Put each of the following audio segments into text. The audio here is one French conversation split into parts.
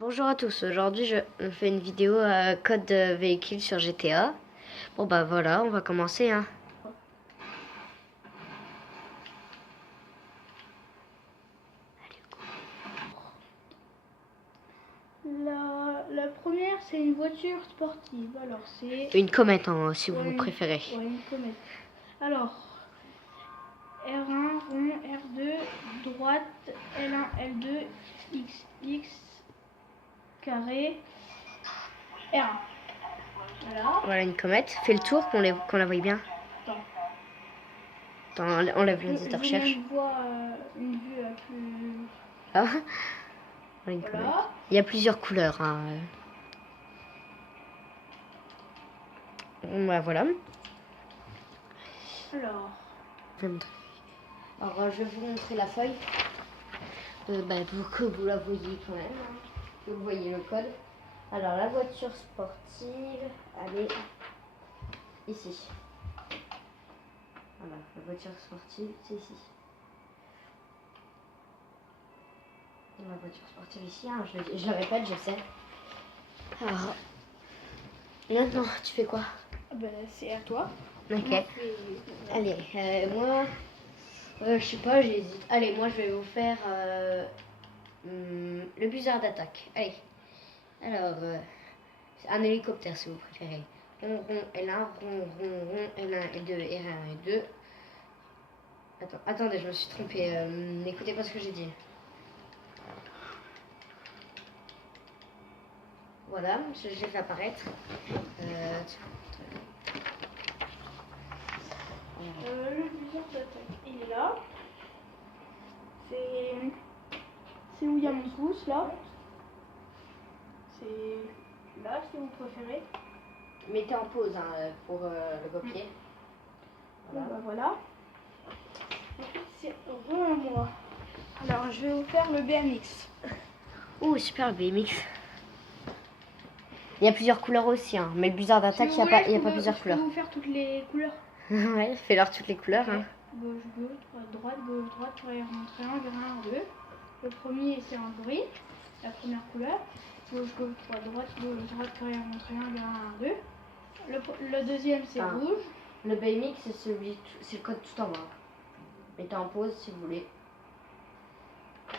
Bonjour à tous, aujourd'hui on fait une vidéo code de véhicule sur GTA. Bon bah voilà, on va commencer hein. La première, c'est une voiture sportive. Alors, c'est... Une comète hein, si vous préférez. Ouais, une comète. Alors, R1, rond, R2, droite, L1, L2, X, X, carré, R1. Voilà. Voilà une comète. Fais le tour qu'on la voie bien. Attends, enlève l'indice de recherche. Je vois une vue plus... Ah. Voilà une comète. Il y a plusieurs couleurs. Hein. Bah, voilà. Alors, je vais vous montrer la feuille. Pour que vous la voyez quand même. Hein. Que vous voyez le code. Alors la voiture sportive, elle est ici. Voilà, la voiture sportive, c'est ici. La voiture sportive ici, hein, je le répète, je sais. Alors, maintenant, tu fais quoi? c'est à toi. Ok. Allez, moi, je sais pas, j'hésite. Allez, moi, je vais vous faire le buzzer d'attaque. Allez. Alors, c'est un hélicoptère si vous préférez. Rond, rond, L1, rond, rond, rond, L1, L2, R1, L2. Attendez, je me suis trompée. N'écoutez pas ce que j'ai dit. Voilà, je l'ai fait apparaître. Le buzzer d'attaque, il est là. C'est William Goose, là. C'est là, si vous préférez. Mettez en pause hein, pour le copier. Voilà. Bon, voilà. Ensuite, c'est à moi. Alors, je vais vous faire le BMX. Oh, super, le BMX. Il y a plusieurs couleurs aussi, hein. Mais le buzzer d'attaque, il n'y a pas plusieurs couleurs. Je peux vous faire toutes les couleurs. Ouais, fais-leur toutes les couleurs. Okay. Hein. Gauche, gauche, droite, gauche, droite, triangle, 1, 2. Le premier, c'est en gris, la première couleur. Gauche, gauche, droite, triangle, 1, 2. Le deuxième, c'est rouge. Le BMX, c'est le code tout en bas. Mettez en pause si vous voulez.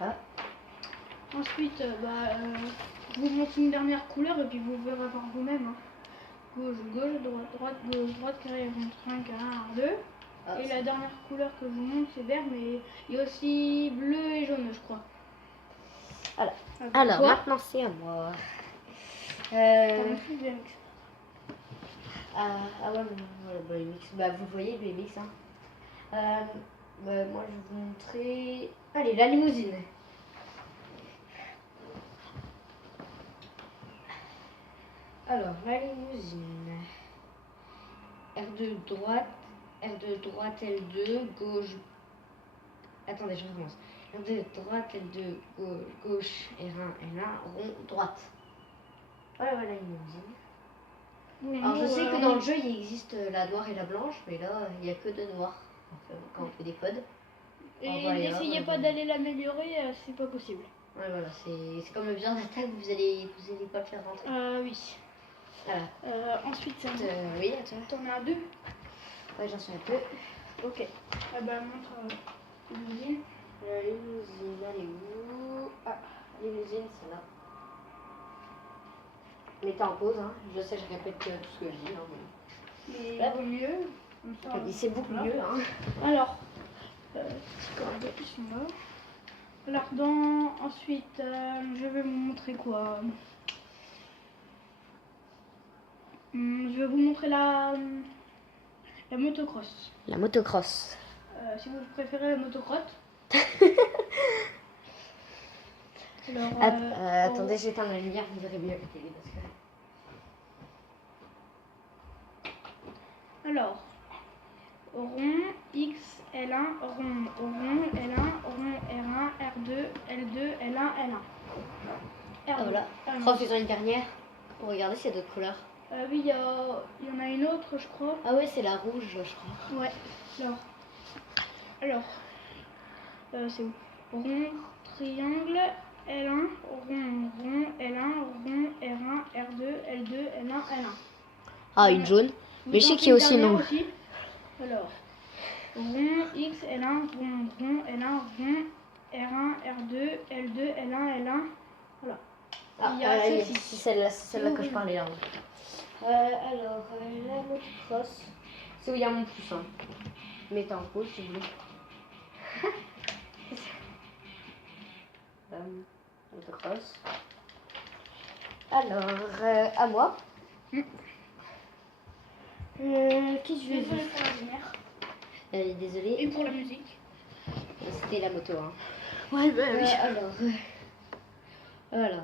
Ah. Ensuite, je vous montre une dernière couleur et puis vous verrez par vous-même. Hein. Gauche, gauche, droite, droite, gauche, droite, carré, rond, triangle, 1, 2. Et la dernière couleur que je vous montre, c'est vert, mais il y a aussi bleu et jaune, je crois. Voilà. Alors, maintenant, c'est à moi. Ouais, le BMX. Bah, vous voyez le BMX. Hein. Moi, je vais vous montrer... Allez, la limousine. Alors, la limousine. R2 droite, L2, gauche. Attendez, je recommence. R2 droite, L2, gauche, R1, L1, rond, droite. Voilà la limousine. Alors je sais que dans le jeu il existe la noire et la blanche, mais là il n'y a que deux noirs quand on fait des codes. Et n'essayez pas d'aller l'améliorer, c'est pas possible. Ouais, voilà, c'est comme le buzzer d'attaque, vous allez pas le faire rentrer. Oui. Voilà. Ensuite, c'est oui, attends. T'en as deux? Ouais, j'en suis un peu. Ok. Montre limousine. La limousine, elle est où? Ah, limousine, c'est là. Mettez en pause, hein. Je sais, je répète tout ce que je dis. Hein, mais il vaut mieux. C'est beaucoup mieux. Hein. Alors, ils sont là. Alors, ensuite, je vais vous montrer quoi? Je vais vous montrer la motocross. La motocross. Si vous préférez la motocross. Alors, attendez, j'éteins la lumière, vous verrez mieux la télé parce que... Alors, rond, X, L1, rond, L1, rond, R1, R2, L2, L1, L1. Ah voilà. Oh, faisons une dernière. Regardez s'il y a d'autres couleurs. Oui, il y en a une autre, je crois. Ah ouais, c'est la rouge, je crois. Ouais. Alors, c'est où? Rond, triangle, L1, rond, L1, Ah, une jaune. Mais je sais qu'il y a aussi une rouge. Alors, rond, X, L1, rond, rond, L1, rond, R1, R2, L2, L1, L1. Voilà. Ah, il y a celle-ci. c'est celle-là que je parlais. Hein. Alors, la motocross. C'est où il y a mon pouce. Hein. Mettez en pause si vous voulez. Motocross. Alors, à moi. Qu'est-ce que je vais Désolée pour la lumière. Désolée. Et pour la musique. C'était la moto. Hein. Ouais, bah oui. Alors,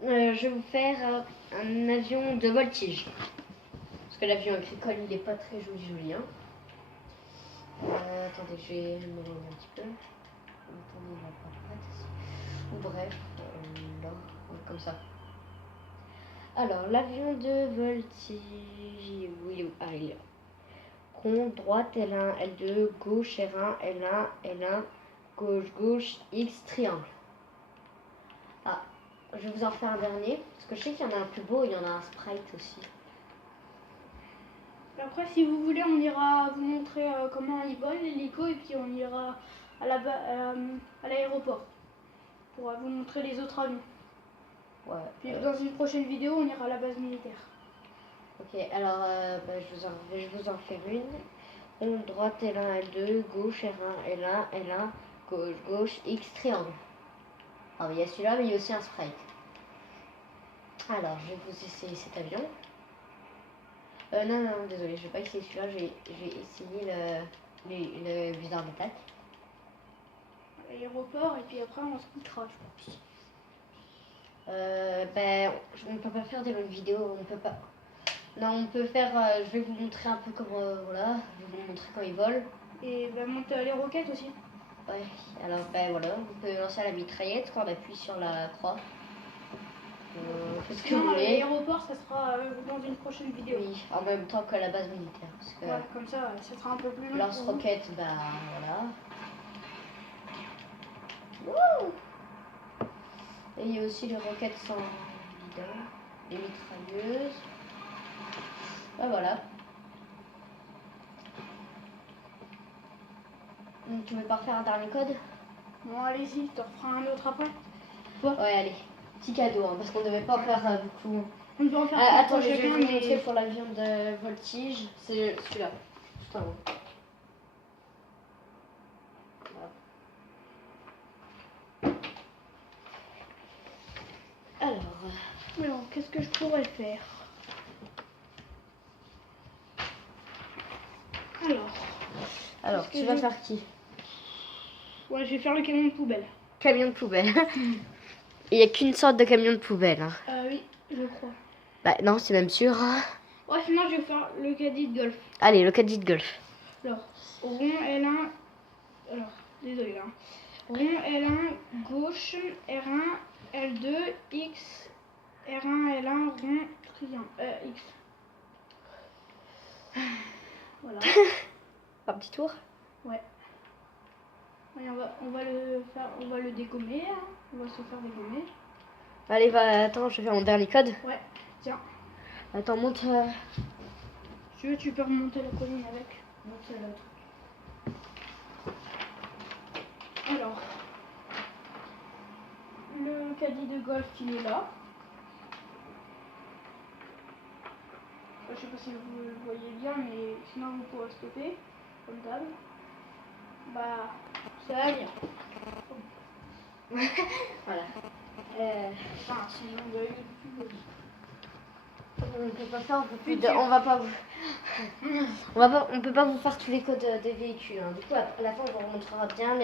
je vais vous faire un avion de voltige. Parce que l'avion agricole, il est pas très joli. Hein. Attendez, je vais me rendre un petit peu. Attendez, il va pas prête. Ou bref, là, comme ça. Alors, l'avion de voltige. Oui, ah, il est là. Rond, droite, L1, L2, gauche, R1, L1, L1, gauche, gauche, X, triangle. Ah, je vais vous en faire un dernier, parce que je sais qu'il y en a un plus beau, il y en a un sprite aussi. Après, si vous voulez, on ira vous montrer comment il vole l'hélico et puis on ira à l'aéroport pour vous montrer les autres avions. Ouais. Puis dans une prochaine vidéo, on ira à la base militaire. Ok, alors je vais vous en faire une. Rond, droite, L1, L2, gauche, R1, L1, L1, gauche, gauche, X, triangle. Ah, mais il y a celui-là, mais il y a aussi un sprite. Alors, je vais vous essayer cet avion. Non, désolé, je vais pas essayer celui-là, j'ai essayé le viseur d'attaque. L'aéroport et puis après on se quittera, je pense. On peut pas faire des longues vidéos, on peut pas. Non, on peut faire. Je vais vous montrer un peu comment. Voilà, je vais vous montrer quand il vole. Et monter les roquettes aussi. Ouais, alors voilà, on peut lancer à la mitraillette quand on appuie sur la croix. Faites ce que vous voulez. L'aéroport, ça sera dans une prochaine vidéo. Oui, en même temps que la base militaire. Parce que ouais, comme ça sera un peu plus long. Lance-roquette, bah voilà. Wouh! Et il y a aussi les roquettes sans bidon, les mitrailleuses. Ah, voilà. Donc, tu veux pas refaire un dernier code? Bon, allez-y, tu en referas un autre après. Ouais, allez. Petit cadeau, hein, parce qu'on devait pas faire beaucoup. On peut en faire attends, je vais chacun, vous mais... montrer pour l'avion de voltige. C'est celui-là. Juste en haut. Voilà. Alors, qu'est-ce que je pourrais faire? Alors tu vas faire qui? Ouais, je vais faire le camion de poubelle. Camion de poubelle. Il n'y a qu'une sorte de camion de poubelle. Hein. Oui, je crois. Bah non, c'est même sûr. Ouais, sinon je vais faire le caddie de golf. Allez, le caddie de golf. Alors, rond L1. Alors, désolé là. Rond L1, gauche, R1, L2, X, R1, L1, rond, triangle, X. Voilà. Un petit tour. Ouais. Ouais, on va le dégommer. Hein. On va se faire dégommer. Allez, attends, je vais faire mon dernier code. Ouais, tiens. Attends, monte. Si tu veux, tu peux remonter la colline avec. Monte le truc. Alors, le caddie de golf, il est là. Je sais pas si vous le voyez bien, mais sinon vous pourrez stopper, comme d'hab. Bah, ça va bien. Voilà. Enfin, sinon vous avez plus beau. On peut pas faire on peut pas vous faire tous les codes des véhicules. Hein. Du coup, à la fin, on vous remontrera bien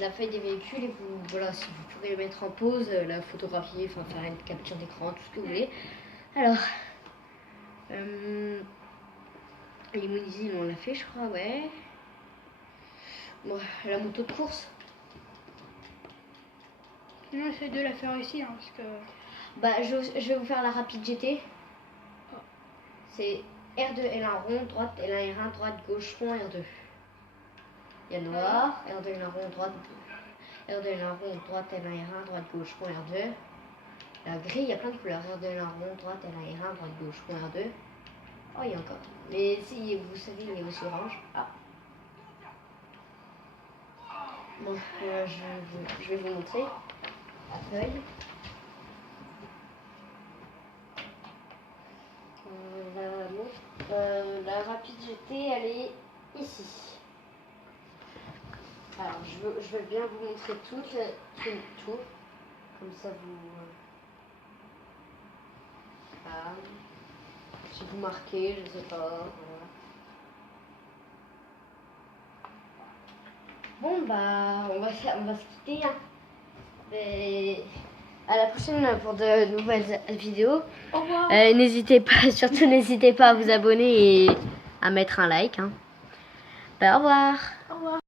la feuille des véhicules et vous, voilà, si vous pourrez mettre en pause, la photographier, enfin faire une capture d'écran, tout ce que vous voulez. Alors, les munitions, on l'a fait, je crois, ouais. Bon, la moto de course. Sinon, essaye de la faire ici, hein, parce que... Bah, je vais vous faire la rapide GT. C'est R2, L1 rond, droite, L1, R1, droite, gauche, rond, R2. Il y a noir, R2, L1 rond, droite, R2, L1 rond, droite, L1, R1, droite, gauche, rond, R2. Gris, il y a plein de couleurs. R2, rond, droite, L1, R1, droite, gauche, rond, R2. Oh, il y a encore. Mais si vous savez, il y a aussi orange. Ah. Bon, je vais vous montrer la feuille. La rapide GT, elle est ici. Alors, je veux bien vous montrer tout. Comme ça, voilà. Si vous marquez, je sais pas. Voilà. Bon, bah, on va se quitter. Hein. Et à la prochaine pour de nouvelles vidéos. Au revoir. N'hésitez pas, surtout n'hésitez pas à vous abonner et à mettre un like. Hein. Bah, au revoir. Au revoir.